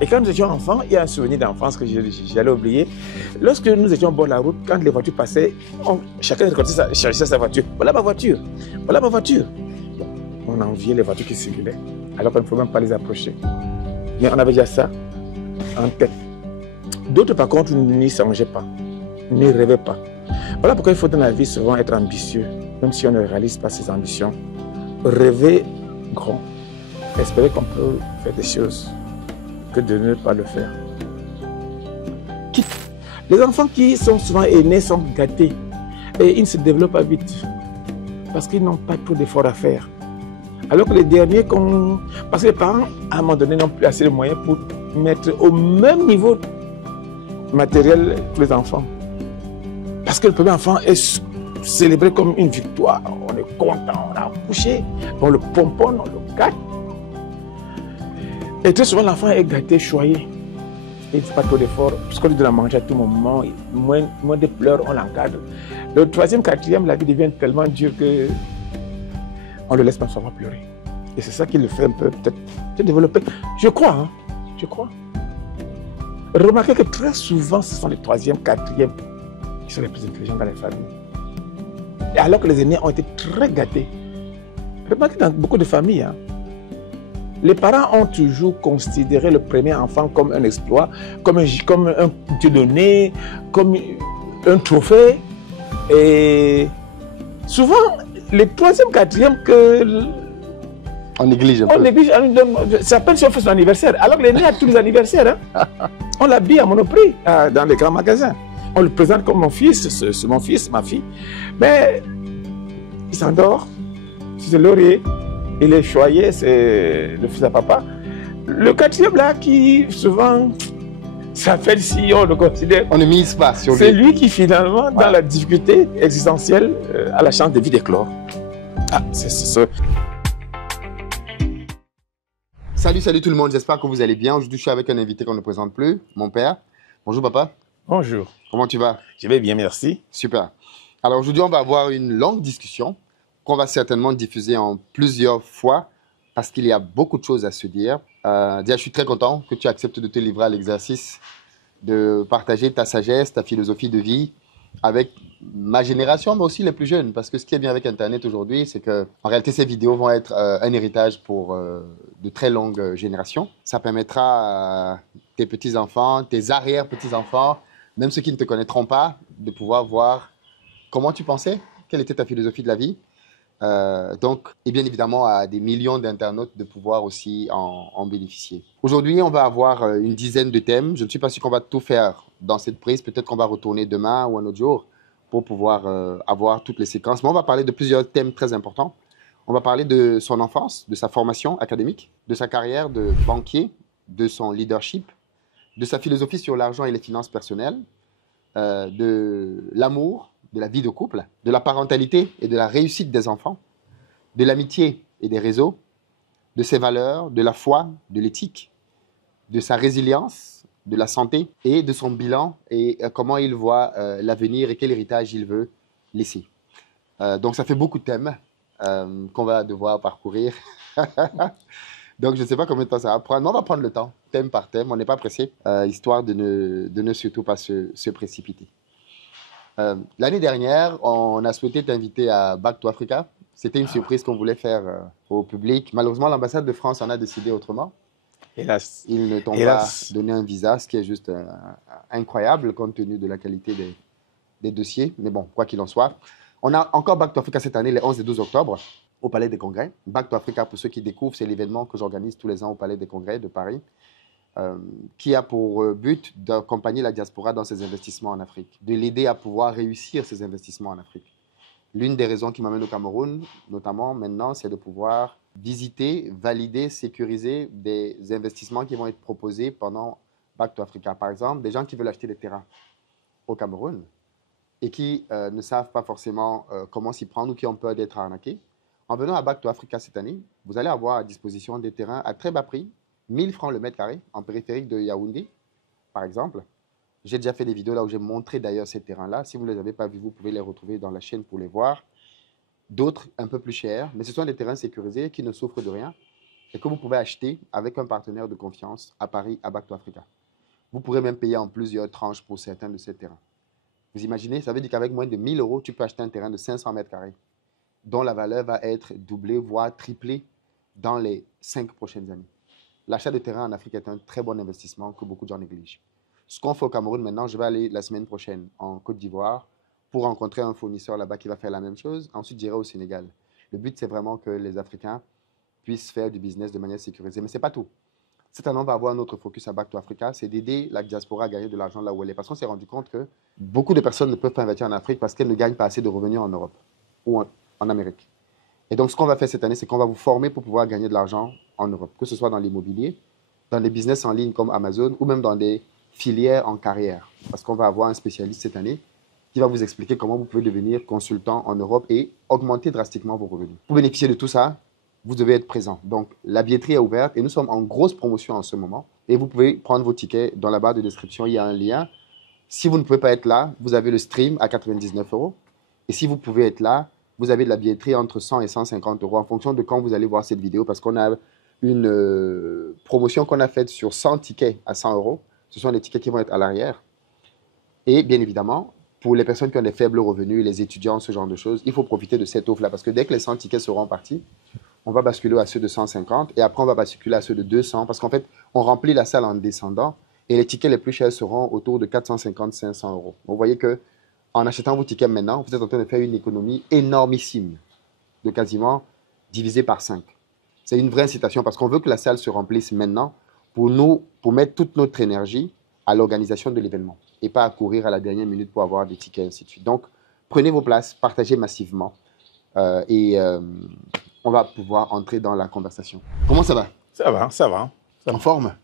Et quand nous étions enfants, il y a un souvenir d'enfance que j'allais oublier. Lorsque nous étions au bord de la route, quand les voitures passaient, chacun cherchait sa voiture. Voilà ma voiture, voilà ma voiture. On enviait les voitures qui circulaient, alors qu'on ne pouvait même pas les approcher. Mais on avait déjà ça en tête. D'autres, par contre, n'y songeaient pas, n'y rêvaient pas. Voilà pourquoi il faut dans la vie souvent être ambitieux, même si on ne réalise pas ses ambitions. Rêver grand, espérer qu'on peut faire des choses, que de ne pas le faire. Les enfants qui sont souvent aînés sont gâtés et ils ne se développent pas vite parce qu'ils n'ont pas trop d'efforts à faire. Alors que les derniers, parce que les parents, à un moment donné, n'ont plus assez de moyens pour mettre au même niveau matériel que les enfants. Parce que le premier enfant est célébré comme une victoire. On est content, on a accouché, on le pomponne, on le gâte. Et très souvent, l'enfant est gâté, choyé. Il ne fait pas trop d'efforts, puisqu'on lui donne à manger à tout moment. Moins de pleurs, on l'encadre. Le troisième, quatrième, la vie devient tellement dure que on ne le laisse pas savoir pleurer. Et c'est ça qui le fait un peu peut-être se développer. Je crois, hein, je crois. Remarquez que très souvent, ce sont les troisièmes, quatrièmes qui sont les plus intelligents dans les familles. Et alors que les aînés ont été très gâtés. Remarquez dans beaucoup de familles, hein, les parents ont toujours considéré le premier enfant comme un exploit, comme un dieu donné, comme un trophée. Et souvent, les troisième, quatrième on néglige un peu. On néglige, c'est à peine si on fait son anniversaire. Alors que l'aîné a tous les anniversaires. Hein. On l'habille à Monoprix, dans les grands magasins. On le présente comme mon fils, c'est mon fils, ma fille. Mais il s'endort, c'est le laurier. Il est choyé, c'est le fils à papa. Le quatrième là, qui souvent, ça fait si on le considère. On ne mise pas sur lui. C'est lui qui finalement, dans la difficulté existentielle, a la chance de vivre d'éclore. Ah, c'est ça. Salut tout le monde, j'espère que vous allez bien. Aujourd'hui, je suis avec un invité qu'on ne présente plus, mon père. Bonjour papa. Bonjour. Comment tu vas? Je vais bien, merci. Super. Alors aujourd'hui, on va avoir une longue discussion qu'on va certainement diffuser en plusieurs fois parce qu'il y a beaucoup de choses à se dire. Déjà, je suis très content que tu acceptes de te livrer à l'exercice de partager ta sagesse, ta philosophie de vie avec ma génération, mais aussi les plus jeunes. Parce que ce qui est bien avec Internet aujourd'hui, c'est que en réalité, ces vidéos vont être un héritage pour de très longues générations. Ça permettra à tes petits-enfants, tes arrière-petits-enfants, même ceux qui ne te connaîtront pas, de pouvoir voir comment tu pensais, quelle était ta philosophie de la vie. Et bien évidemment à des millions d'internautes de pouvoir aussi en bénéficier. Aujourd'hui, on va avoir une dizaine de thèmes. Je ne suis pas sûr qu'on va tout faire dans cette prise. Peut-être qu'on va retourner demain ou un autre jour pour pouvoir avoir toutes les séquences. Mais on va parler de plusieurs thèmes très importants. On va parler de son enfance, de sa formation académique, de sa carrière de banquier, de son leadership, de sa philosophie sur l'argent et les finances personnelles, de l'amour, de la vie de couple, de la parentalité et de la réussite des enfants, de l'amitié et des réseaux, de ses valeurs, de la foi, de l'éthique, de sa résilience, de la santé et de son bilan et comment il voit l'avenir et quel héritage il veut laisser. Donc ça fait beaucoup de thèmes qu'on va devoir parcourir. Donc je ne sais pas combien de temps ça va prendre, mais on va prendre le temps, thème par thème, on n'est pas pressé, histoire de ne surtout pas se précipiter. L'année dernière, on a souhaité t'inviter à Back to Africa. C'était une surprise qu'on voulait faire au public. Malheureusement, l'ambassade de France en a décidé autrement. Hélas. Ils ne t'ont pas donné un visa, ce qui est juste incroyable compte tenu de la qualité des dossiers. Mais bon, quoi qu'il en soit. On a encore Back to Africa cette année, les 11 et 12 octobre, au Palais des Congrès. Back to Africa, pour ceux qui découvrent, c'est l'événement que j'organise tous les ans au Palais des Congrès de Paris. Qui a pour but d'accompagner la diaspora dans ses investissements en Afrique, de l'aider à pouvoir réussir ses investissements en Afrique. L'une des raisons qui m'amène au Cameroun, notamment maintenant, c'est de pouvoir visiter, valider, sécuriser des investissements qui vont être proposés pendant Back to Africa. Par exemple, des gens qui veulent acheter des terrains au Cameroun et qui ne savent pas forcément comment s'y prendre ou qui ont peur d'être arnaqués. En venant à Back to Africa cette année, vous allez avoir à disposition des terrains à très bas prix, 1000 francs le mètre carré, en périphérique de Yaoundé, par exemple. J'ai déjà fait des vidéos là où j'ai montré d'ailleurs ces terrains-là. Si vous ne les avez pas vus, vous pouvez les retrouver dans la chaîne pour les voir. D'autres un peu plus chers, mais ce sont des terrains sécurisés qui ne souffrent de rien et que vous pouvez acheter avec un partenaire de confiance à Paris, à Back to Africa. Vous pourrez même payer en plusieurs tranches pour certains de ces terrains. Vous imaginez, ça veut dire qu'avec moins de 1 000 €, tu peux acheter un terrain de 500 mètres carrés, dont la valeur va être doublée, voire triplée dans les 5 prochaines années. L'achat de terrain en Afrique est un très bon investissement que beaucoup de gens négligent. Ce qu'on fait au Cameroun maintenant, je vais aller la semaine prochaine en Côte d'Ivoire pour rencontrer un fournisseur là-bas qui va faire la même chose. Ensuite, j'irai au Sénégal. Le but, c'est vraiment que les Africains puissent faire du business de manière sécurisée. Mais ce n'est pas tout. Cette année, on va avoir un autre focus à Back to Africa, c'est d'aider la diaspora à gagner de l'argent là où elle est. Parce qu'on s'est rendu compte que beaucoup de personnes ne peuvent pas investir en Afrique parce qu'elles ne gagnent pas assez de revenus en Europe ou en Amérique. Et donc, ce qu'on va faire cette année, c'est qu'on va vous former pour pouvoir gagner de l'argent en Europe, que ce soit dans l'immobilier, dans les business en ligne comme Amazon ou même dans des filières en carrière. Parce qu'on va avoir un spécialiste cette année qui va vous expliquer comment vous pouvez devenir consultant en Europe et augmenter drastiquement vos revenus. Pour bénéficier de tout ça, vous devez être présent. Donc, la billetterie est ouverte et nous sommes en grosse promotion en ce moment. Et vous pouvez prendre vos tickets dans la barre de description. Il y a un lien. Si vous ne pouvez pas être là, vous avez le stream à 99 €. Et si vous pouvez être là, vous avez de la billetterie entre 100 et 150 € en fonction de quand vous allez voir cette vidéo. Parce qu'on a une promotion qu'on a faite sur 100 tickets à 100 €. Ce sont les tickets qui vont être à l'arrière. Et bien évidemment, pour les personnes qui ont des faibles revenus, les étudiants, ce genre de choses, il faut profiter de cette offre-là. Parce que dès que les 100 tickets seront partis, on va basculer à ceux de 150 et après on va basculer à ceux de 200 parce qu'en fait, on remplit la salle en descendant et les tickets les plus chers seront autour de 450-500 €. Vous voyez que en achetant vos tickets maintenant, vous êtes en train de faire une économie énormissime de quasiment divisé par 5. C'est une vraie incitation parce qu'on veut que la salle se remplisse maintenant pour mettre toute notre énergie à l'organisation de l'événement et pas à courir à la dernière minute pour avoir des tickets et ainsi de suite. Donc, prenez vos places, partagez massivement on va pouvoir entrer dans la conversation. Comment ça va? Ça va, ça va. En forme?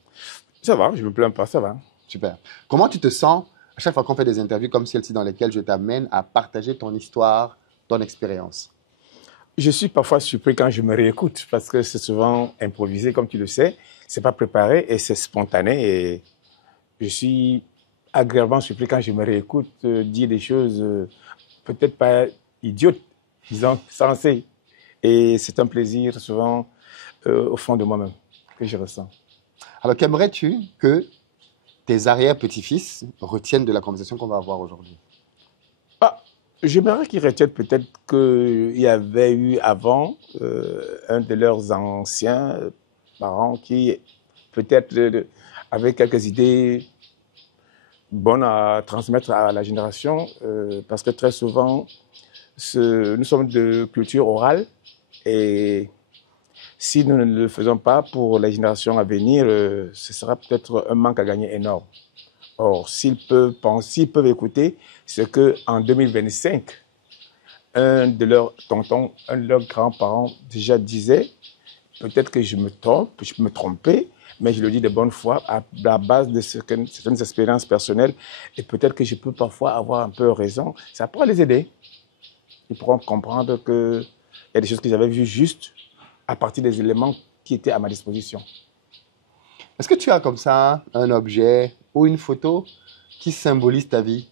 Ça va, je ne me plains pas, ça va. Super. Comment tu te sens à chaque fois qu'on fait des interviews comme celle-ci dans lesquelles je t'amène à partager ton histoire, ton expérience? Je suis parfois surpris quand je me réécoute parce que c'est souvent improvisé, comme tu le sais. C'est pas préparé et c'est spontané. Et je suis agréablement surpris quand je me réécoute dire des choses peut-être pas idiotes, disons sensées. Et c'est un plaisir souvent au fond de moi-même que je ressens. Alors, qu'aimerais-tu que tes arrière-petits-fils retiennent de la conversation qu'on va avoir aujourd'hui? J'aimerais qu'ils retiennent peut-être qu'il y avait eu avant un de leurs anciens parents qui peut-être avait quelques idées bonnes à transmettre à la génération parce que très souvent, nous sommes de culture orale. Et si nous ne le faisons pas pour les générations à venir, ce sera peut-être un manque à gagner énorme. Or, s'ils peuvent écouter ce qu'en 2025, un de leurs tontons, un de leurs grands-parents déjà disait, peut-être que je me trompe, je peux me tromper, mais je le dis de bonne foi à la base de certaines expériences personnelles et peut-être que je peux parfois avoir un peu raison. Ça pourra les aider. Ils pourront comprendre que il y a des choses que j'avais vues juste à partir des éléments qui étaient à ma disposition. Est-ce que tu as comme ça un objet ou une photo qui symbolise ta vie?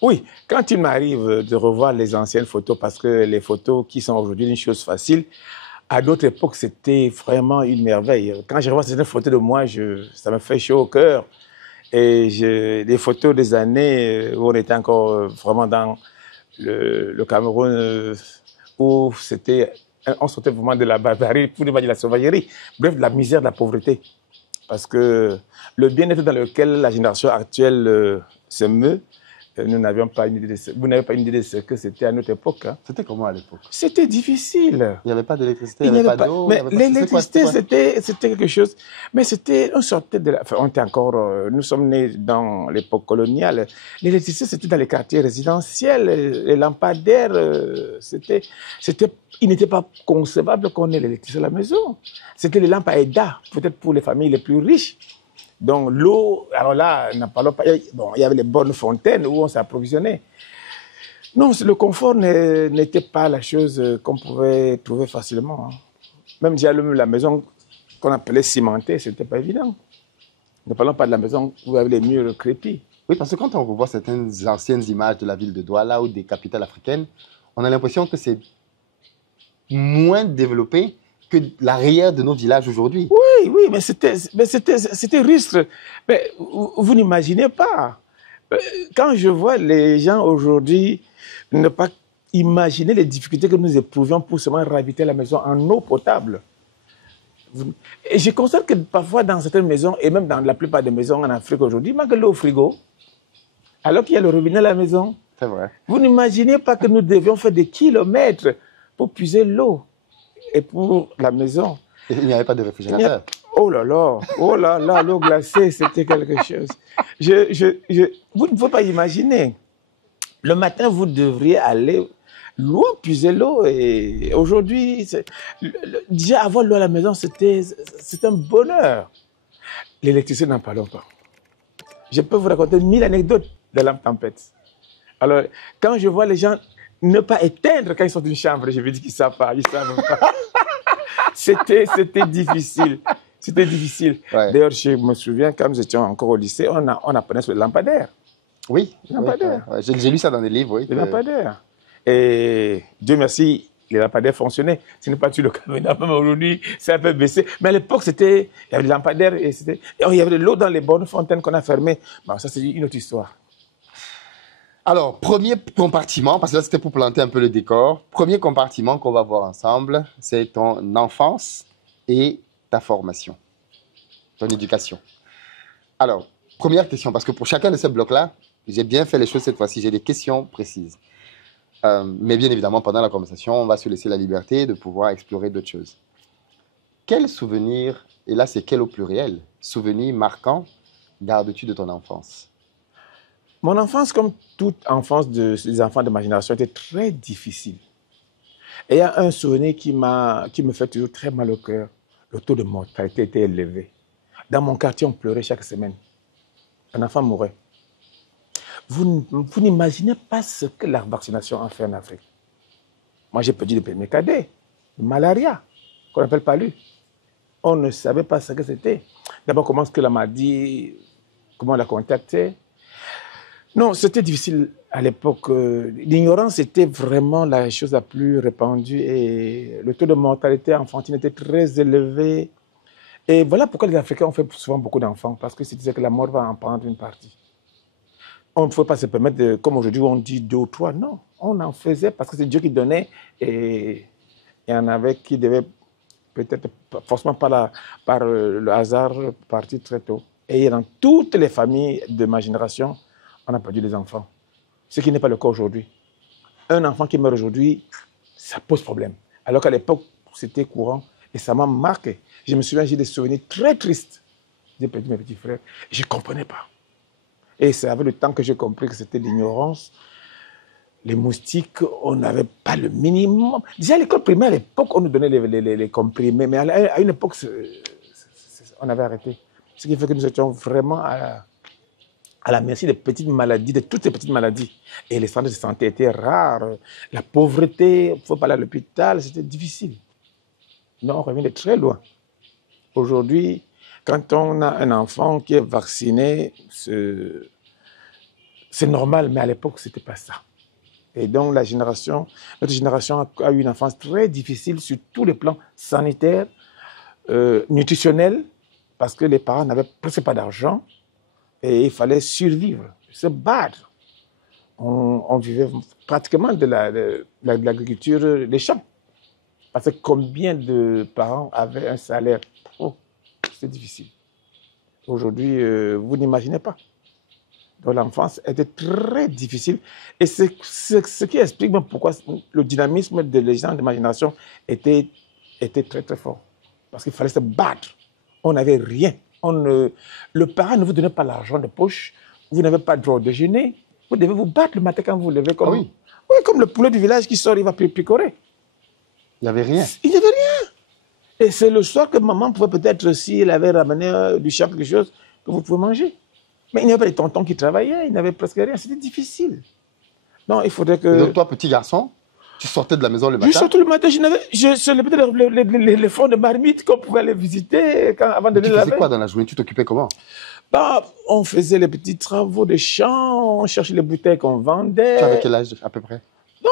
Oui, quand il m'arrive de revoir les anciennes photos, parce que les photos qui sont aujourd'hui une chose facile, à d'autres époques, c'était vraiment une merveille. Quand je revois certaines photos de moi, ça me fait chaud au cœur. Et des photos des années où on était encore vraiment dans le Cameroun, où on sortait vraiment de la barbarie, pour ne pas dire de la sauvagerie, bref, de la misère, de la pauvreté. Parce que le bien-être dans lequel la génération actuelle se meut, vous n'avez pas une idée de ce que c'était à notre époque. Hein. C'était comment à l'époque? C'était difficile. Il n'y avait pas d'électricité, il n'y avait pas d'eau. Mais l'électricité, c'était quelque chose. Mais c'était, on sortait de la. Enfin, on était encore. Nous sommes nés dans l'époque coloniale. L'électricité, c'était dans les quartiers résidentiels, les lampadaires. Il n'était pas concevable qu'on ait l'électricité à la maison. C'était les lampes à Eda, peut-être pour les familles les plus riches. Donc l'eau, alors là, n'en parlons pas. Bon, il y avait les bonnes fontaines où on s'approvisionnait. Non, le confort n'était pas la chose qu'on pouvait trouver facilement. Hein. Même déjà la maison qu'on appelait cimentée, ce n'était pas évident. Ne parlons pas de la maison où il y avait les murs crépis. Oui, parce que quand on revoit certaines anciennes images de la ville de Douala ou des capitales africaines, on a l'impression que c'est moins développé, que l'arrière de nos villages aujourd'hui. Oui, oui, mais c'était rustre. Mais vous n'imaginez pas. Quand je vois les gens aujourd'hui ne pas imaginer les difficultés que nous éprouvions pour seulement ravitailler la maison en eau potable. Et je constate que parfois dans certaines maisons, et même dans la plupart des maisons en Afrique aujourd'hui, il manque l'eau au frigo, alors qu'il y a le robinet à la maison. C'est vrai. Vous n'imaginez pas que nous devions faire des kilomètres pour puiser l'eau et pour la maison. Et il n'y avait pas de réfrigérateur. Oh là là, l'eau glacée, c'était quelque chose. Vous ne pouvez pas imaginer. Le matin, vous devriez aller loin puiser l'eau. Et aujourd'hui, déjà avoir l'eau à la maison, c'est un bonheur. L'électricité, n'en parlons pas. Je peux vous raconter 1000 anecdotes de la tempête. Alors, quand je vois les gens ne pas éteindre quand ils sont dans une chambre, je me dis qu'ils ne savent pas, ils savent pas. C'était difficile. C'était difficile. Ouais. D'ailleurs, je me souviens, quand nous étions encore au lycée, on apprenait sur le lampadaire. Oui, lampadaire. Oui. J'ai lu ça dans des livres, oui. Les lampadaires. Et Dieu merci, les lampadaires fonctionnaient. Ce n'est pas tout le cas maintenant, même aujourd'hui, c'est un peu baissé. Mais à l'époque, il y avait des lampadaires et il y avait de l'eau dans les bonnes fontaines qu'on a fermées. Bon, ça, c'est une autre histoire. Alors, premier compartiment, parce que là, c'était pour planter un peu le décor. Premier compartiment qu'on va voir ensemble, c'est ton enfance et ta formation, ton éducation. Alors, première question, parce que pour chacun de ces blocs-là, j'ai bien fait les choses cette fois-ci, j'ai des questions précises. Mais bien évidemment, pendant la conversation, on va se laisser la liberté de pouvoir explorer d'autres choses. Quel souvenir, et là c'est quel au pluriel, souvenir marquant gardes-tu de ton enfance? Mon enfance, comme toute enfance des enfants de ma génération, était très difficile. Et il y a un souvenir qui me fait toujours très mal au cœur. Le taux de mortalité était élevé. Dans mon quartier, on pleurait chaque semaine. Un enfant mourait. Vous n'imaginez pas ce que la vaccination a fait en Afrique. Moi, j'ai perdu le premier cadet, le malaria, qu'on n'appelle palu. On ne savait pas ce que c'était. D'abord, comment est-ce que la maladie, comment on l'a contacté. Non, c'était difficile à l'époque. L'ignorance était vraiment la chose la plus répandue et le taux de mortalité enfantine était très élevé. Et voilà pourquoi les Africains ont fait souvent beaucoup d'enfants, parce que c'était que la mort va en prendre une partie. On ne pouvait pas se permettre, comme aujourd'hui on dit 2 ou 3, non. On en faisait parce que c'est Dieu qui donnait et il y en avait qui devaient peut-être, forcément par le hasard, partir très tôt. Et dans toutes les familles de ma génération, on a perdu des enfants. Ce qui n'est pas le cas aujourd'hui. Un enfant qui meurt aujourd'hui, ça pose problème. Alors qu'à l'époque, c'était courant et ça m'a marqué. Je me souviens, j'ai des souvenirs très tristes. J'ai perdu mes petits frères. Je ne comprenais pas. Et c'est avec le temps que j'ai compris que c'était l'ignorance. Les moustiques, on n'avait pas le minimum. Déjà à l'école primaire, à l'époque, on nous donnait les comprimés. Mais à une époque, on avait arrêté. Ce qui fait que nous étions vraiment à la merci des petites maladies, de toutes ces petites maladies. Et les centres de santé étaient rares. La pauvreté, il faut pas aller à l'hôpital, c'était difficile. Non, on revient de très loin. Aujourd'hui, quand on a un enfant qui est vacciné, c'est normal, mais à l'époque, ce n'était pas ça. Et donc, notre génération a eu une enfance très difficile sur tous les plans sanitaires, nutritionnels, parce que les parents n'avaient presque pas d'argent et il fallait survivre, se battre. On vivait pratiquement de l'agriculture des champs. Parce que combien de parents avaient un salaire? Oh, c'est difficile. Aujourd'hui, vous n'imaginez pas. Donc l'enfance était très difficile. Et c'est ce qui explique même pourquoi le dynamisme des gens de ma génération était très très fort. Parce qu'il fallait se battre. On n'avait rien. Le parent ne vous donnait pas l'argent de poche. Vous n'avez pas le droit de déjeuner. Vous devez vous battre le matin quand vous vous levez. Comme, oui, comme le poulet du village qui sort, il va picorer. Il n'y avait rien. Il n'y avait rien. Et c'est le soir que maman pouvait peut-être, si elle avait ramené du champ quelque chose, que vous pouvez manger. Mais il n'y avait pas les tontons qui travaillaient, il n'y avait presque rien. C'était difficile. Non, il faudrait que... Et donc toi, petit garçon, tu sortais de la maison le matin? Je sortais le matin, je levais les fonds de marmite qu'on pouvait aller visiter avant de les laver. Tu faisais quoi dans la journée? Tu t'occupais comment? Bah, on faisait les petits travaux de champ, on cherchait les bouteilles qu'on vendait. Tu avais quel âge à peu près? Non,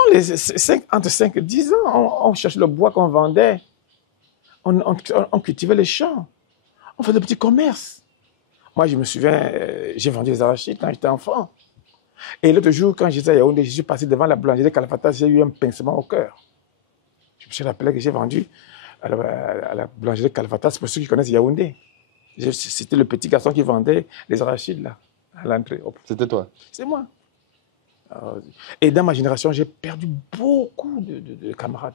entre 5 et 10 ans, on cherchait le bois qu'on vendait. On cultivait les champs. On faisait des petits commerces. Moi, je me souviens, j'ai vendu les arachides quand j'étais enfant. Et l'autre jour, quand j'étais à Yaoundé, je suis passé devant la boulangerie de Kalafatas, j'ai eu un pincement au cœur. Je me suis rappelé que j'ai vendu à la boulangerie de Kalafatas, pour ceux qui connaissent Yaoundé. C'était le petit garçon qui vendait les arachides là, à l'entrée. C'était toi? C'est moi. Et dans ma génération, j'ai perdu beaucoup de camarades.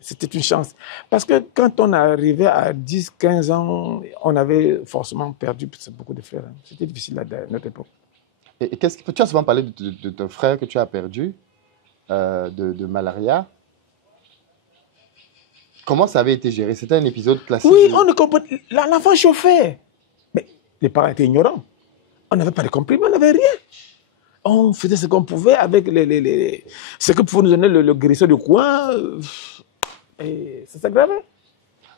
C'était une chance. Parce que quand on arrivait à 10, 15 ans, on avait forcément perdu beaucoup de frères. C'était difficile à notre époque. Et qu'est-ce que tu as souvent parlé de ton frère que tu as perdu, de malaria. Comment ça avait été géré? C'était un épisode classique? Oui, on ne comprenait. L'enfant chauffait. Mais les parents étaient ignorants. On n'avait pas de comprimés, on n'avait rien. On faisait ce qu'on pouvait avec ce que pouvait nous donner le guérisseur du coin. Et ça s'aggravait.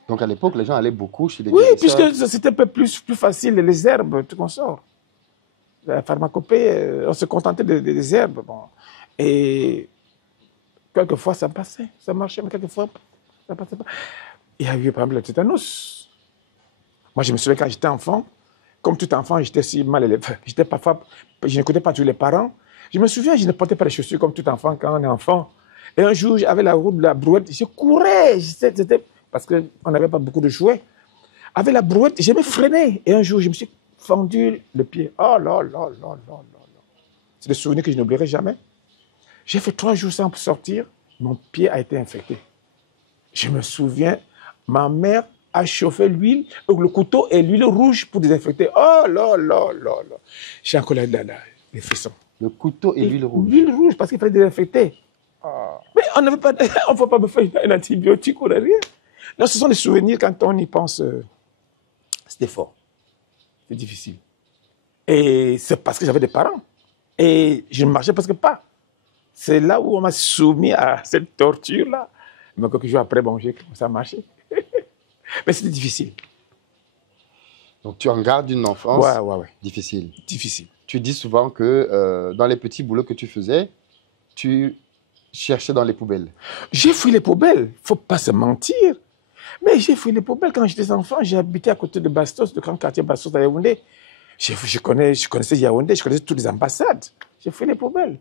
Donc à l'époque, les gens allaient beaucoup chez les Oui, guérisseurs. puisque c'était un peu plus facile, les herbes, tout qu'on sort. La pharmacopée, on se contentait des herbes. Bon. Et quelquefois, ça passait, ça marchait, mais quelquefois, ça passait pas. Il y a eu, par exemple, le tétanos. Moi, je me souviens quand j'étais enfant, comme tout enfant, j'étais si mal élevé. J'étais parfois, je n'écoutais pas tous les parents. Je me souviens, je ne portais pas les chaussures comme tout enfant quand on est enfant. Et un jour, j'avais la roue de la brouette, je courais, parce qu'on n'avait pas beaucoup de jouets. Avec la brouette, je me freinais. Et un jour, je me suis fendu le pied. Oh là là là là là là. C'est des souvenirs que je n'oublierai jamais. J'ai fait 3 jours sans sortir. Mon pied a été infecté. Je me souviens, ma mère a chauffé l'huile, le couteau et l'huile rouge pour désinfecter. Oh là là là là. J'ai encore les frissons. Le couteau et l'huile rouge. L'huile rouge, parce qu'il fallait désinfecter. Mais on n'avait pas, on ne peut pas me faire un antibiotique ou rien. Non, ce sont des souvenirs quand on y pense. C'était fort. C'est difficile. Et c'est parce que j'avais des parents. Et je ne marchais presque pas. C'est là où on m'a soumis à cette torture-là. Mais quelques jours après, bon, j'ai commencé à marcher. Mais c'était difficile. Donc tu en gardes une enfance ouais. difficile. Difficile. Tu dis souvent que dans les petits boulots que tu faisais, tu cherchais dans les poubelles. J'ai fouillé les poubelles. Il ne faut pas se mentir. Mais j'ai fouillé les poubelles quand j'étais enfant. J'ai habité à côté de Bastos, le grand quartier Bastos à Yaoundé. Je connaissais Yaoundé, je connaissais toutes les ambassades. J'ai fouillé les poubelles.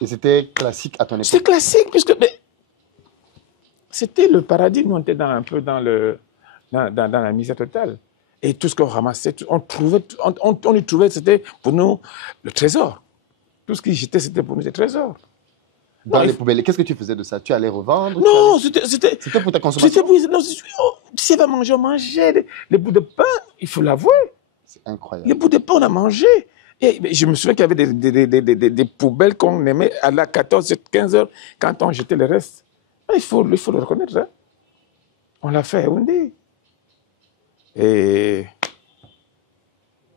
Et c'était classique à ton époque? C'est classique, puisque c'était le paradis. Nous, on était un peu dans la misère totale. Et tout ce qu'on ramassait, on y trouvait, c'était pour nous le trésor. Tout ce qui jetait, c'était pour nous des trésors. Dans les poubelles. Qu'est-ce que tu faisais de ça? Tu allais revendre? Non, c'était pour ta consommation? Si elle va manger, on mangeait. Les bouts de pain, il faut l'avouer. C'est incroyable. Les bouts de pain, on a mangé. Et je me souviens qu'il y avait des poubelles qu'on aimait à la 14, 15 heures quand on jetait le reste. Il faut le reconnaître. Hein. On l'a fait, on dit. Et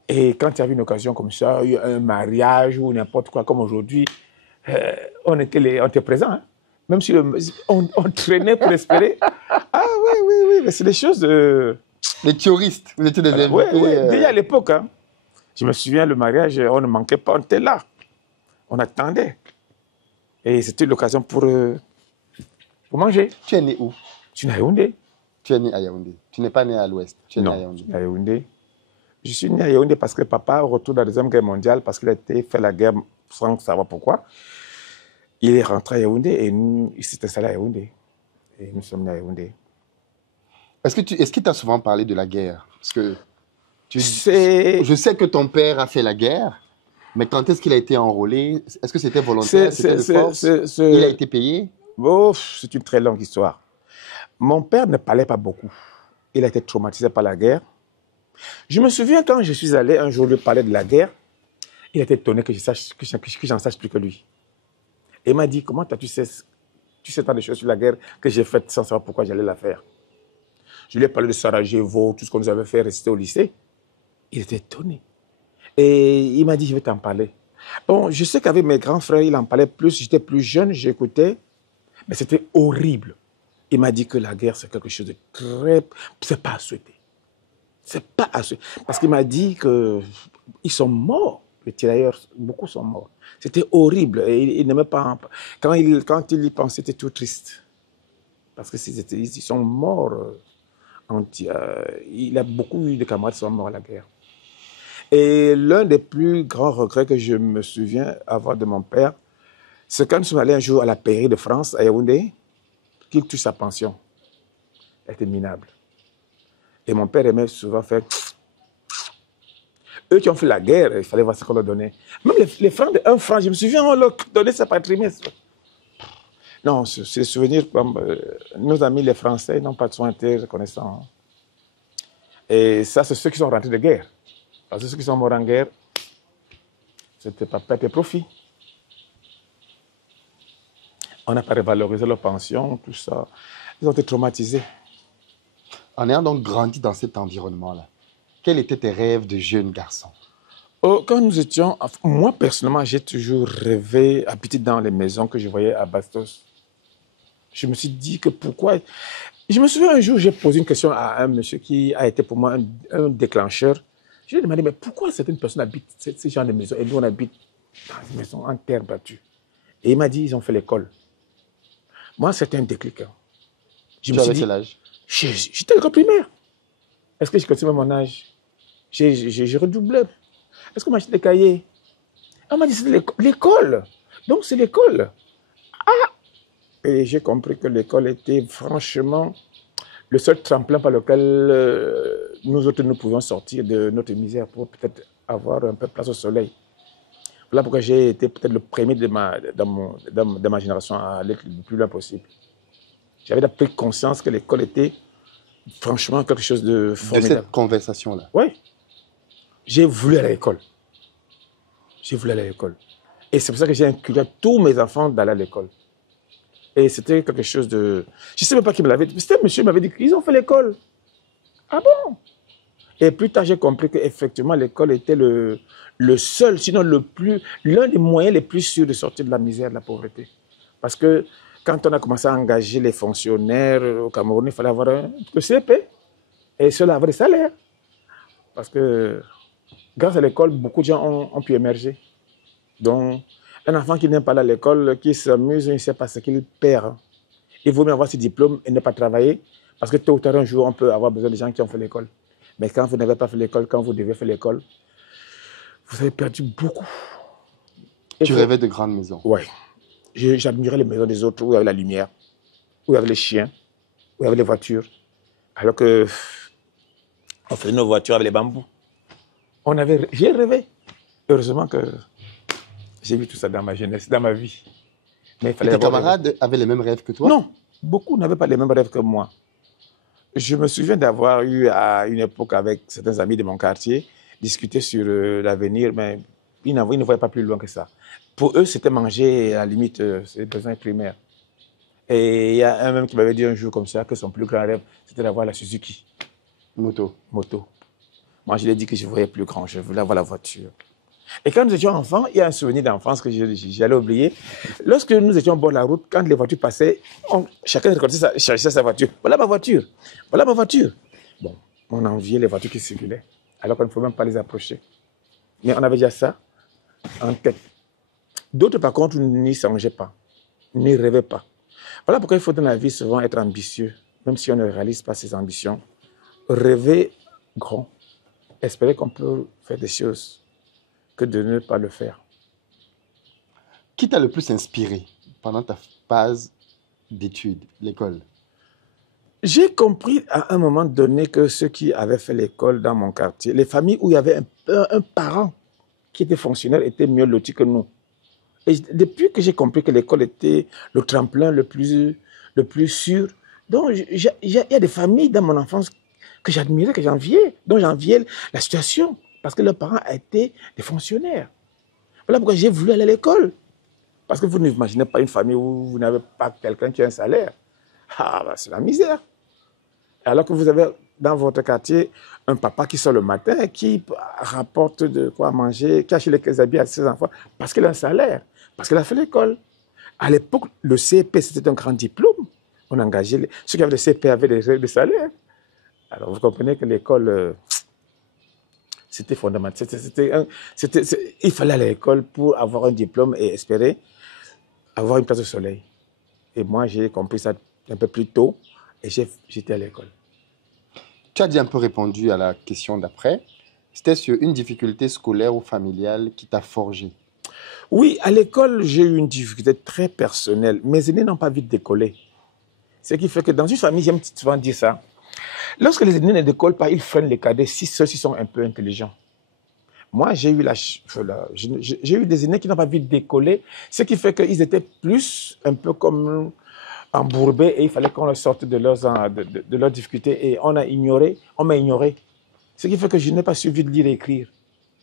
quand il y avait une occasion comme ça, un mariage ou n'importe quoi comme aujourd'hui, on était présents. Hein. Même si on traînait pour espérer. Ah oui, mais c'est des choses de... Les touristes, vous étiez des invités. Oui, déjà à l'époque, hein, je me souviens, le mariage, on ne manquait pas, on était là. On attendait. Et c'était l'occasion pour manger. Tu es né où? Je suis né à Yaoundé. Tu es né à Yaoundé. Tu n'es pas né à l'ouest. Tu es né à Yaoundé. À Yaoundé. Je suis né à Yaoundé parce que papa, au retour de la Deuxième Guerre mondiale, parce qu'il a fait la guerre sans savoir pourquoi, il est rentré à Yaoundé et il s'est installé à Yaoundé. Et nous sommes nés à Yaoundé. Est-ce qu'il t'a souvent parlé de la guerre? Parce que je sais que ton père a fait la guerre, mais quand est-ce qu'il a été enrôlé? Est-ce que c'était volontaire? C'était de force? Il a été payé? Oh, c'est une très longue histoire. Mon père ne parlait pas beaucoup. Il a été traumatisé par la guerre. Je me souviens quand je suis allé un jour lui parler de la guerre, il était étonné que j'en sache plus que lui. Et il m'a dit, comment tu sais tant de choses sur la guerre que j'ai faites sans savoir pourquoi j'allais la faire. Je lui ai parlé de Sarajevo, tout ce qu'on nous avait fait réciter au lycée. Il était étonné. Et il m'a dit, je vais t'en parler. Bon, je sais qu'avec mes grands frères, il en parlait plus. J'étais plus jeune, j'écoutais. Mais c'était horrible. Il m'a dit que la guerre, c'est quelque chose de très... C'est pas à souhaiter. C'est pas à souhaiter. Parce qu'il m'a dit qu'ils sont morts. Les tirailleurs, beaucoup sont morts. C'était horrible. Et il n'aimait pas... Quand il y pensait, c'était tout triste. Parce que ils sont morts. Il a beaucoup de camarades qui sont morts à la guerre. Et l'un des plus grands regrets que je me souviens avoir de mon père, c'est quand nous sommes allés un jour à la pairie de France, à Yaoundé, qu'il tue sa pension. Elle était minable. Et mon père aimait souvent faire... Eux qui ont fait la guerre, il fallait voir ce qu'on leur donnait. Même les francs de 1 franc, je me souviens, on leur donnait ça par trimestre. Non, c'est souvenirs comme... nos amis les Français n'ont pas de soins été reconnaissants. Et ça, c'est ceux qui sont rentrés de guerre. Parce que ceux qui sont morts en guerre, c'était pas perte et profit. On n'a pas revalorisé leur pension, tout ça. Ils ont été traumatisés. En ayant donc grandi dans cet environnement-là, quels étaient tes rêves de jeune garçon? Quand nous étions... Moi, personnellement, j'ai toujours rêvé habiter dans les maisons que je voyais à Bastos. Je me suis dit que pourquoi... Je me souviens un jour, j'ai posé une question à un monsieur qui a été pour moi un déclencheur. Je lui ai demandé, mais pourquoi certaines personnes habitent ces genres de maisons et nous, on habite dans des maisons en terre battue? Et il m'a dit, ils ont fait l'école. Moi, c'était un déclic. Je me suis dit, quel âge? J'étais à l'école primaire. Est-ce que je continue mon âge? J'ai redoublé. Est-ce qu'on m'a acheté des cahiers? On m'a dit, c'est l'école. Donc, c'est l'école. Et j'ai compris que l'école était franchement le seul tremplin par lequel nous autres nous pouvions sortir de notre misère pour peut-être avoir un peu de place au soleil. Voilà pourquoi j'ai été peut-être le premier de ma génération à aller le plus loin possible. J'avais pris conscience que l'école était franchement quelque chose de formidable. De cette conversation-là? Oui. J'ai voulu aller à l'école. J'ai voulu aller à l'école. Et c'est pour ça que j'ai inculqué à tous mes enfants d'aller à l'école. Et c'était quelque chose de... Je ne sais même pas qui me l'avait dit. C'était un monsieur qui m'avait dit qu'ils ont fait l'école. Ah bon? Et plus tard, j'ai compris qu'effectivement, l'école était le seul, sinon l'un des moyens les plus sûrs de sortir de la misère, de la pauvreté. Parce que quand on a commencé à engager les fonctionnaires au Cameroun, il fallait avoir le CP. Et cela avoir des salaires. Parce que grâce à l'école, beaucoup de gens ont pu émerger. Donc, un enfant qui n'est pas à l'école, qui s'amuse, il ne sait pas ce qu'il perd. Il vaut mieux avoir ses diplômes et ne pas travailler, parce que tôt ou tard, un jour, on peut avoir besoin de gens qui ont fait l'école. Mais quand vous n'avez pas fait l'école, quand vous devez faire l'école, vous avez perdu beaucoup. Tu rêvais de grandes maisons? Oui. J'admirais les maisons des autres où il y avait la lumière, où il y avait les chiens, où il y avait les voitures. Alors que on faisait nos voitures avec les bambous. J'ai rêvé. Heureusement que j'ai vu tout ça dans ma jeunesse, dans ma vie. Mais et tes camarades avaient les mêmes rêves que toi? Non, beaucoup n'avaient pas les mêmes rêves que moi. Je me souviens d'avoir eu à une époque avec certains amis de mon quartier discuter sur l'avenir, mais ils ne voyaient pas plus loin que ça. Pour eux, c'était manger à la limite ses besoins primaires. Et il y a un même qui m'avait dit un jour comme ça que son plus grand rêve, c'était d'avoir la Suzuki. Moto. Moi, je lui ai dit que je voyais plus grand, je voulais avoir la voiture. Et quand nous étions enfants, il y a un souvenir d'enfance que j'allais oublier. Lorsque nous étions au bord de la route, quand les voitures passaient, chacun cherchait sa voiture. Voilà ma voiture. Voilà ma voiture. Bon, on enviait les voitures qui circulaient, alors qu'on ne pouvait même pas les approcher. Mais on avait déjà ça en tête. D'autres, par contre, n'y songeaient pas, n'y rêvaient pas. Voilà pourquoi il faut dans la vie souvent être ambitieux, même si on ne réalise pas ses ambitions. Rêver grand, espérer qu'on peut faire des choses que de ne pas le faire. Qui t'a le plus inspiré pendant ta phase d'études, l'école? J'ai compris à un moment donné que ceux qui avaient fait l'école dans mon quartier, les familles où il y avait un parent qui était fonctionnaire étaient mieux lotis que nous. Et depuis que j'ai compris que l'école était le tremplin le plus sûr, donc il y a des familles dans mon enfance que j'admirais, que j'enviais, dont j'enviais la situation, parce que leurs parents étaient des fonctionnaires. Voilà pourquoi j'ai voulu aller à l'école. Parce que vous n'imaginez pas une famille où vous n'avez pas quelqu'un qui a un salaire. Ah, bah, c'est la misère. Alors que vous avez dans votre quartier un papa qui sort le matin, qui rapporte de quoi manger, qui achète les habits à ses enfants, parce qu'il a un salaire, parce qu'il a fait l'école. À l'époque, le CP, c'était un grand diplôme. On engageait ceux qui avaient le CP avaient des salaires. Alors vous comprenez que l'école, c'était fondamental. Il fallait aller à l'école pour avoir un diplôme et espérer avoir une place au soleil. Et moi, j'ai compris ça un peu plus tôt, et j'étais à l'école. Tu as déjà un peu répondu à la question d'après. C'était sur une difficulté scolaire ou familiale qui t'a forgé. Oui, à l'école, j'ai eu une difficulté très personnelle. Mes aînés n'ont pas vite décollé. Ce qui fait que dans une famille, j'aime souvent dire ça. Lorsque les aînés ne décollent pas, ils freinent les cadets si ceux-ci sont un peu intelligents. Moi, j'ai eu des aînés qui n'ont pas vite décollé, ce qui fait qu'ils étaient plus un peu comme embourbés et il fallait qu'on les sorte de leurs difficultés et on m'a ignoré. Ce qui fait que je n'ai pas su vite lire et écrire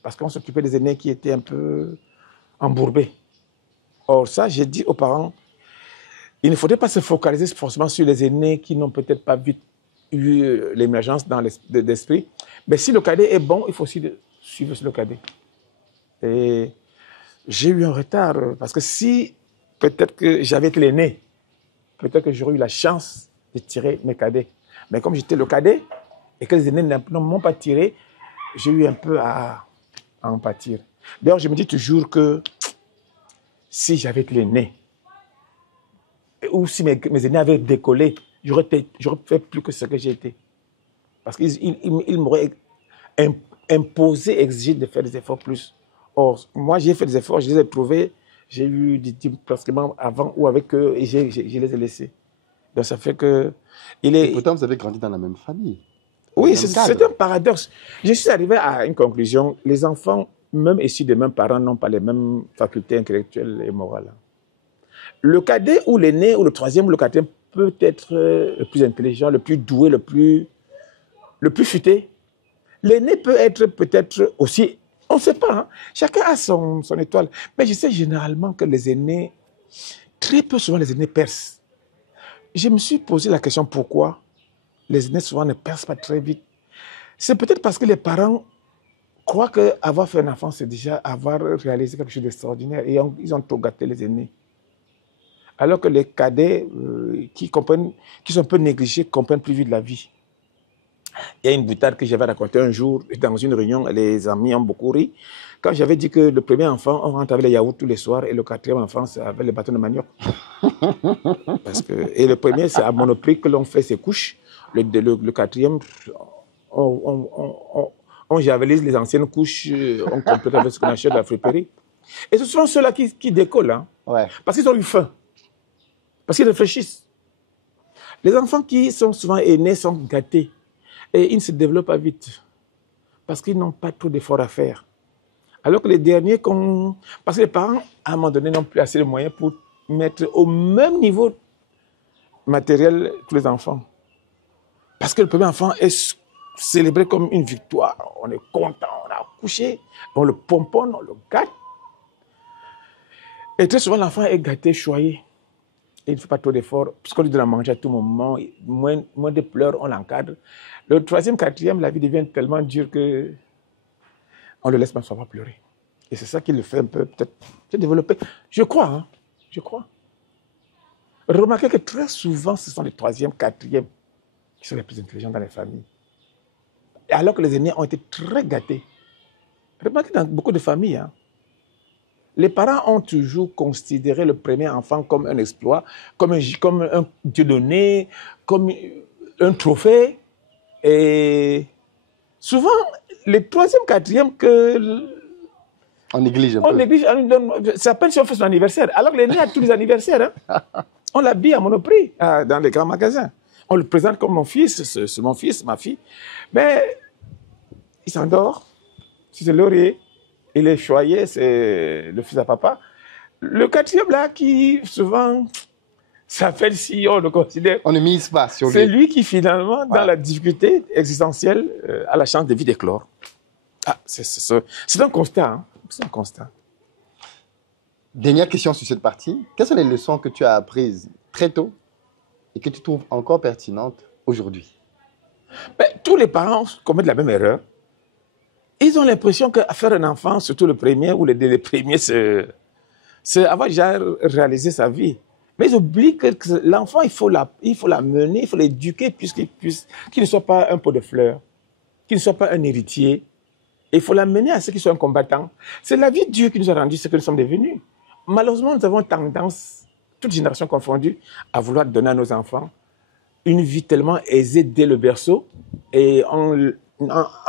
parce qu'on s'occupait des aînés qui étaient un peu embourbés. Or, ça, j'ai dit aux parents, il ne faudrait pas se focaliser forcément sur les aînés qui n'ont peut-être pas vite eu l'émergence dans l'esprit. Mais si le cadet est bon, il faut aussi suivre le cadet. Et j'ai eu un retard parce que si peut-être que j'avais été l'aîné, peut-être que j'aurais eu la chance de tirer mes cadets. Mais comme j'étais le cadet et que les aînés ne m'ont pas tiré, j'ai eu un peu à en pâtir. D'ailleurs, je me dis toujours que si j'avais été l'aîné, ou si mes aînés avaient décollé, j'aurais fait plus que ce que j'ai été. Parce qu'ils m'auraient imposé, exigé de faire des efforts plus. Or, moi, j'ai fait des efforts, je les ai trouvés, j'ai eu des types pratiquement avant ou avec eux et je les ai laissés. Donc, ça fait que... Et pourtant, vous avez grandi dans la même famille. Oui, c'est un paradoxe. Je suis arrivé à une conclusion. Les enfants, même issus des mêmes parents, n'ont pas les mêmes facultés intellectuelles et morales. Le cadet ou l'aîné ou le troisième ou le quatrième peut être le plus intelligent, le plus doué, le plus futé. L'aîné peut être peut-être aussi, on ne sait pas, hein? Chacun a son étoile. Mais je sais généralement que les aînés, très peu souvent les aînés percent. Je me suis posé la question pourquoi les aînés souvent ne percent pas très vite. C'est peut-être parce que les parents croient qu'avoir fait un enfant, c'est déjà avoir réalisé quelque chose d'extraordinaire. Et ils ont trop gâté les aînés. Alors que les cadets qui sont un peu négligés, comprennent plus vite la vie. Il y a une boutade que j'avais racontée un jour dans une réunion, les amis ont beaucoup ri. Quand j'avais dit que le premier enfant, on rentre avec les yaourts tous les soirs et le quatrième enfant, c'est avec les bâtons de manioc. Et le premier, c'est à Monoprix que l'on fait ses couches. Le quatrième, on javelise les anciennes couches, on complète avec ce qu'on achète de la friperie. Et ce sont ceux-là qui décollent, hein, ouais. Parce qu'ils ont eu faim, parce qu'ils réfléchissent. Les enfants qui sont souvent aînés sont gâtés et ils ne se développent pas vite parce qu'ils n'ont pas trop d'efforts à faire. Alors que les derniers, parce que les parents, à un moment donné, n'ont plus assez de moyens pour mettre au même niveau matériel tous les enfants. Parce que le premier enfant est célébré comme une victoire. On est content, on a accouché, on le pomponne, on le gâte. Et très souvent, l'enfant est gâté, choyé. Et il ne fait pas trop d'efforts, puisqu'on lui donne à manger à tout moment. Moins de pleurs, on l'encadre. Le troisième, quatrième, la vie devient tellement dure que on le laisse même pas pleurer. Et c'est ça qui le fait un peu, peut-être, se développer. Je crois, hein. Je crois. Remarquez que très souvent, ce sont les troisièmes, quatrièmes qui sont les plus intelligents dans les familles. Alors que les aînés ont été très gâtés. Remarquez dans beaucoup de familles, hein, les parents ont toujours considéré le premier enfant comme un exploit, comme un dieu donné, comme un trophée. Et souvent, les troisième, quatrième on néglige un peu. On néglige, c'est à peine si on fait son anniversaire. Alors que l'aîné a tous les anniversaires. Hein. On l'habille à Monoprix, dans les grands magasins. On le présente comme mon fils, c'est mon fils, ma fille. Mais il s'endort, c'est l'oreiller. Il est choyé, c'est le fils à papa. Le quatrième là, qui souvent s'appelle si on le considère. On ne mise pas sur lui. C'est lui qui finalement, dans la difficulté existentielle, a la chance de vivre d'éclore. Ah, c'est un constat. Hein. C'est un constat. Dernière question sur cette partie. Quelles sont les leçons que tu as apprises très tôt et que tu trouves encore pertinentes aujourd'hui? Tous les parents commettent la même erreur. Ils ont l'impression qu'à faire un enfant, surtout le premier ou les premiers, c'est avoir déjà réalisé sa vie. Mais ils oublient que l'enfant, il faut l'amener, il faut l'éduquer qu'il ne soit pas un pot de fleurs, qu'il ne soit pas un héritier. Et il faut l'amener à ce qu'il soit un combattant. C'est la vie de Dieu qui nous a rendu ce que nous sommes devenus. Malheureusement, nous avons tendance toute génération confondue, à vouloir donner à nos enfants une vie tellement aisée dès le berceau et en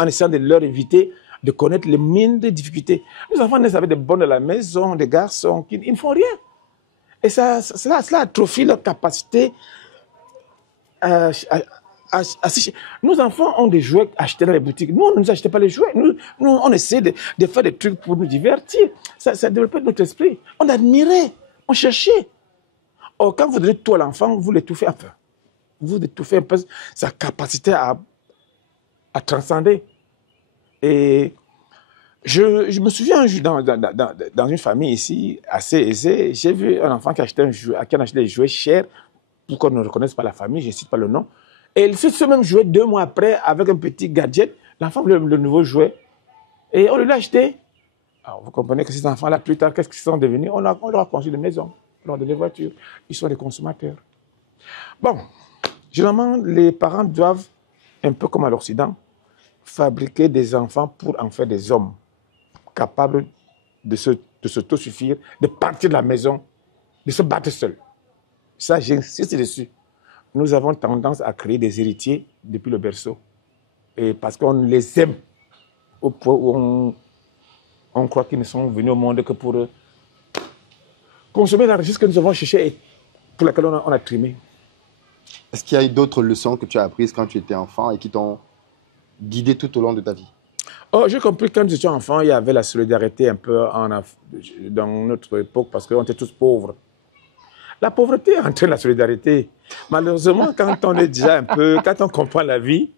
essayant de leur éviter de connaître les mines de difficultés. Nos enfants naissent avec des bonnes à la maison, des garçons qui ils ne font rien. Et cela atrophie leur capacité à nos enfants ont des jouets achetés dans les boutiques. Nous, on ne nous achetait pas les jouets. Nous on essaie de faire des trucs pour nous divertir. Ça développait notre esprit. On admirait, on cherchait. Or, quand vous donnez tout à l'enfant, vous l'étouffez un peu. Vous étouffez un peu sa capacité à transcender. Et je me souviens un jour dans une famille ici, assez aisée, j'ai vu un enfant qui achetait des jouets chers pour qu'on ne reconnaisse pas la famille, je ne cite pas le nom. Et il fait ce même jouet 2 mois après avec un petit gadget, l'enfant voulait le nouveau jouet. Et on lui l'a acheté. Alors vous comprenez que ces enfants-là, plus tard, qu'est-ce qu'ils sont devenus? On leur a construit des maisons, on leur a donné des voitures. Ils sont des consommateurs. Bon, généralement, les parents doivent, un peu comme à l'Occident, fabriquer des enfants pour en faire des hommes capables de s'autosuffire, de partir de la maison, de se battre seuls. Ça, j'insiste dessus. Nous avons tendance à créer des héritiers depuis le berceau. Et parce qu'on les aime, au point où on croit qu'ils ne sont venus au monde que pour consommer la richesse que nous avons cherchée et pour laquelle on a trimé. Est-ce qu'il y a eu d'autres leçons que tu as apprises quand tu étais enfant et qui t'ont guidé tout au long de ta vie? Oh, j'ai compris que quand j'étais enfant, il y avait la solidarité un peu dans notre époque parce qu'on était tous pauvres. La pauvreté entraîne la solidarité. Malheureusement, quand on est déjà quand on comprend la vie,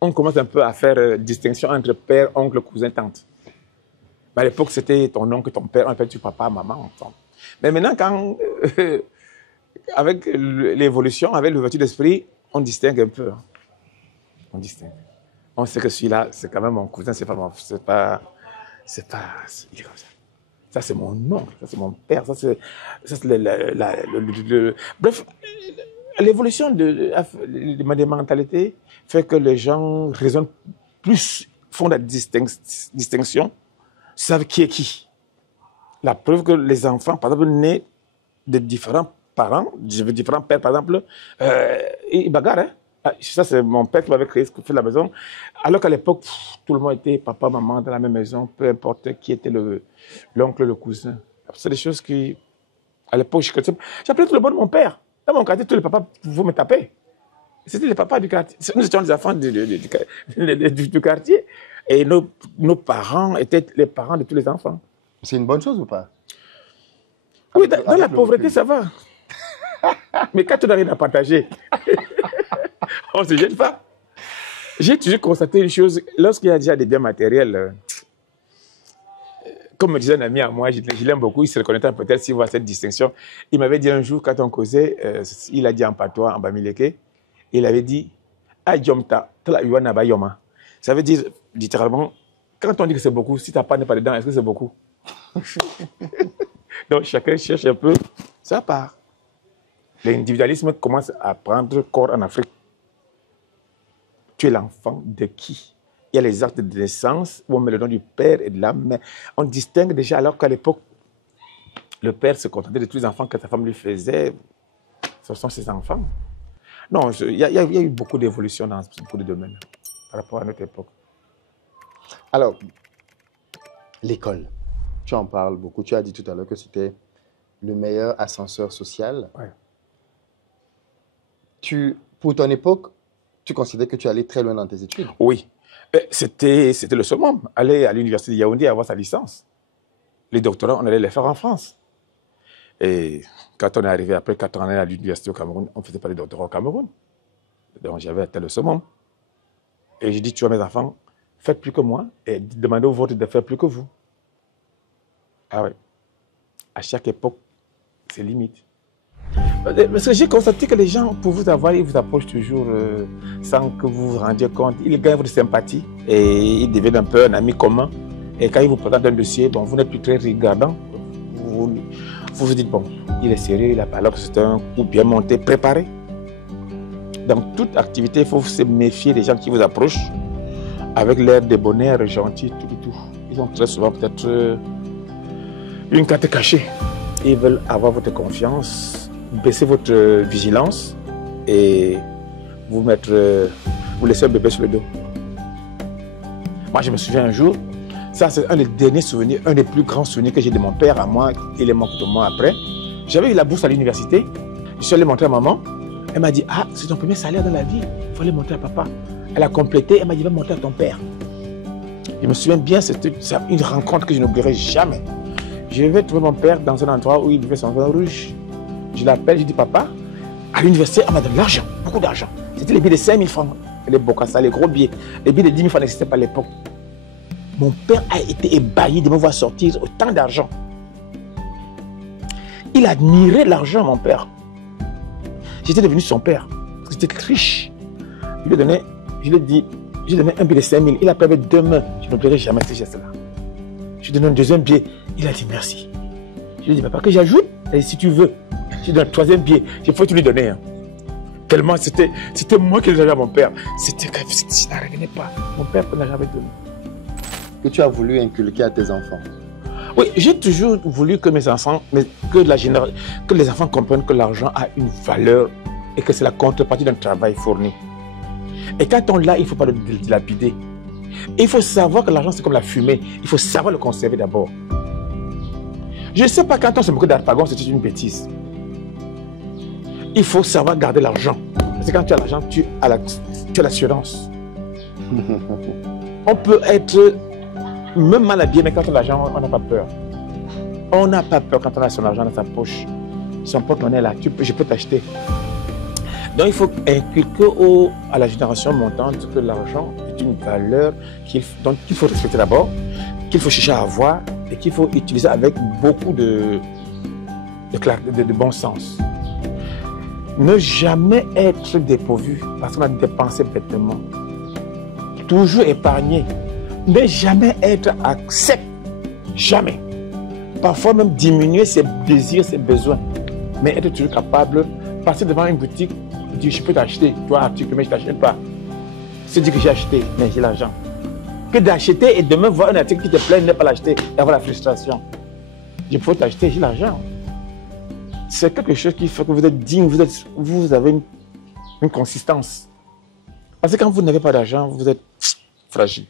on commence un peu à faire distinction entre père, oncle, cousin, tante. Mais à l'époque, c'était ton oncle, ton père, on appelle tu papa, maman, enfant. Mais maintenant, avec l'évolution, avec l'ouverture d'esprit, on distingue un peu. On distingue. On sait que celui-là, c'est quand même mon cousin, c'est pas, il est comme ça. Ça, c'est mon oncle, ça, c'est mon père, ça, c'est bref, l'évolution des mentalités fait que les gens raisonnent plus, font la distinction, savent qui est qui. La preuve que les enfants, par exemple, nés de différents parents, différents pères, par exemple, ils bagarrent, hein. Ça, c'est mon père qui m'avait créé ce que fait la maison. Alors qu'à l'époque, tout le monde était papa, maman dans la même maison, peu importe qui était l'oncle, le cousin. C'est des choses qui, à l'époque, j'appelais tout le monde mon père. Dans mon quartier, tous les papas, vous me tapez. C'était les papas du quartier. Nous étions des enfants du quartier. Et nos parents étaient les parents de tous les enfants. C'est une bonne chose ou pas? Oui, dans la pauvreté, ça va. Mais quand on n'a rien à partager, on ne se gêne pas. J'ai toujours constaté une chose, lorsqu'il y a déjà des biens matériels, comme me disait un ami à moi, je l'aime beaucoup, il se reconnaît peut-être s'il voit cette distinction. Il m'avait dit un jour, quand on causait, il a dit en patois, en bamileke, il avait dit « Ayomta, tla yuana ba yoma ». Ça veut dire, littéralement, quand on dit que c'est beaucoup, si ta part n'est pas dedans, est-ce que c'est beaucoup? Donc chacun cherche un peu sa part. L'individualisme commence à prendre corps en Afrique. Tu es l'enfant de qui? Il y a les actes de naissance où on met le nom du père et de la mère. On distingue déjà, alors qu'à l'époque, le père se contentait de tous les enfants que sa femme lui faisait. Ce sont ses enfants. Non, il y a eu beaucoup d'évolution dans beaucoup de domaines par rapport à notre époque. Alors, l'école, tu en parles beaucoup. Tu as dit tout à l'heure que c'était le meilleur ascenseur social. Ouais. Pour ton époque, tu considères que tu allais très loin dans tes études? Oui. C'était le summum. Aller à l'université de Yaoundé avoir sa licence. Les doctorats, on allait les faire en France. Et quand on est arrivé après 4 années à l'université au Cameroun, on ne faisait pas les doctorats au Cameroun. Donc j'avais atteint le summum. Et j'ai dit, tu vois mes enfants, faites plus que moi et demandez aux vôtres de faire plus que vous. Ah oui. À chaque époque, c'est limite. Parce que j'ai constaté que les gens, pour vous avoir, ils vous approchent toujours sans que vous vous rendiez compte. Ils gagnent votre sympathie et ils deviennent un peu un ami commun. Et quand ils vous présentent un dossier, bon, vous n'êtes plus très regardant. Vous vous dites, bon, il est sérieux, alors que c'est un coup bien monté, préparé. Dans toute activité, il faut se méfier des gens qui vous approchent avec l'air de bonheur, gentil, tout. Ils ont très souvent peut-être une carte cachée. ils veulent avoir votre confiance, baisser votre vigilance et vous laisser un bébé sur le dos. Moi, je me souviens un jour, ça c'est un des derniers souvenirs, un des plus grands souvenirs que j'ai de mon père à moi, il est mort de moi après. J'avais eu la bourse à l'université, je suis allé montrer à maman, elle m'a dit, ah, c'est ton premier salaire dans la vie, il faut aller montrer à papa. Elle a complété, elle m'a dit, va montrer à ton père. Je me souviens bien, c'était une rencontre que je n'oublierai jamais. Je vais trouver mon père dans un endroit où il buvait son vin rouge. Je l'appelle, je dis, papa, à l'université, on m'a donné de l'argent, beaucoup d'argent. C'était les billets de 5 000 francs, les bocassa, les gros billets. Les billets de 10 000 francs n'existaient pas à l'époque. Mon père a été ébahi de me voir sortir autant d'argent. Il admirait l'argent, mon père. J'étais devenu son père, parce que j'étais riche. Je lui ai donné, je lui ai dit, j'ai donné un billet de 5 000. Il a pris avec 2 mains. Je n'oublierai jamais ce geste-là. Je lui ai donné un deuxième billet. Il a dit merci. Je lui ai dit, papa, que j'ajoute? Et si tu veux, je donne un troisième billet. Il faut tout lui donner. Hein. Tellement c'était moi qui l'ai donné à mon père. C'était que je n'arrivais pas. Mon père n'a jamais donné. Que tu as voulu inculquer à tes enfants? Oui, j'ai toujours voulu que mes enfants, que les enfants comprennent que l'argent a une valeur et que c'est la contrepartie d'un travail fourni. Et quand on l'a, il ne faut pas le dilapider. Il faut savoir que l'argent, c'est comme la fumée. Il faut savoir le conserver d'abord. Je ne sais pas, quand on se moque d'Harpagon, c'est une bêtise. Il faut savoir garder l'argent. Parce que quand tu as l'argent, tu as l'assurance. On peut être même mal habillé, mais quand on a l'argent, on n'a pas peur. On n'a pas peur quand on a son argent dans sa poche. Son porte-monnaie là, je peux t'acheter. Donc il faut inculquer à la génération montante que l'argent est une valeur qu'il faut respecter d'abord, qu'il faut chercher à avoir et qu'il faut utiliser avec beaucoup de bon sens. Ne jamais être dépourvu parce qu'on a dépensé bêtement. Toujours épargner. Ne jamais être à sec. Jamais. Parfois même diminuer ses désirs, ses besoins. Mais être toujours capable, passer devant une boutique, dire je peux t'acheter, toi article, mais je ne t'achète pas. Se dire que j'ai acheté, mais j'ai l'argent. Que d'acheter et demain voir un article qui te plaît, ne pas l'acheter et avoir la frustration. Je peux t'acheter, j'ai l'argent. C'est quelque chose qui fait que vous êtes digne, vous avez une consistance. Parce que quand vous n'avez pas d'argent, vous êtes fragile.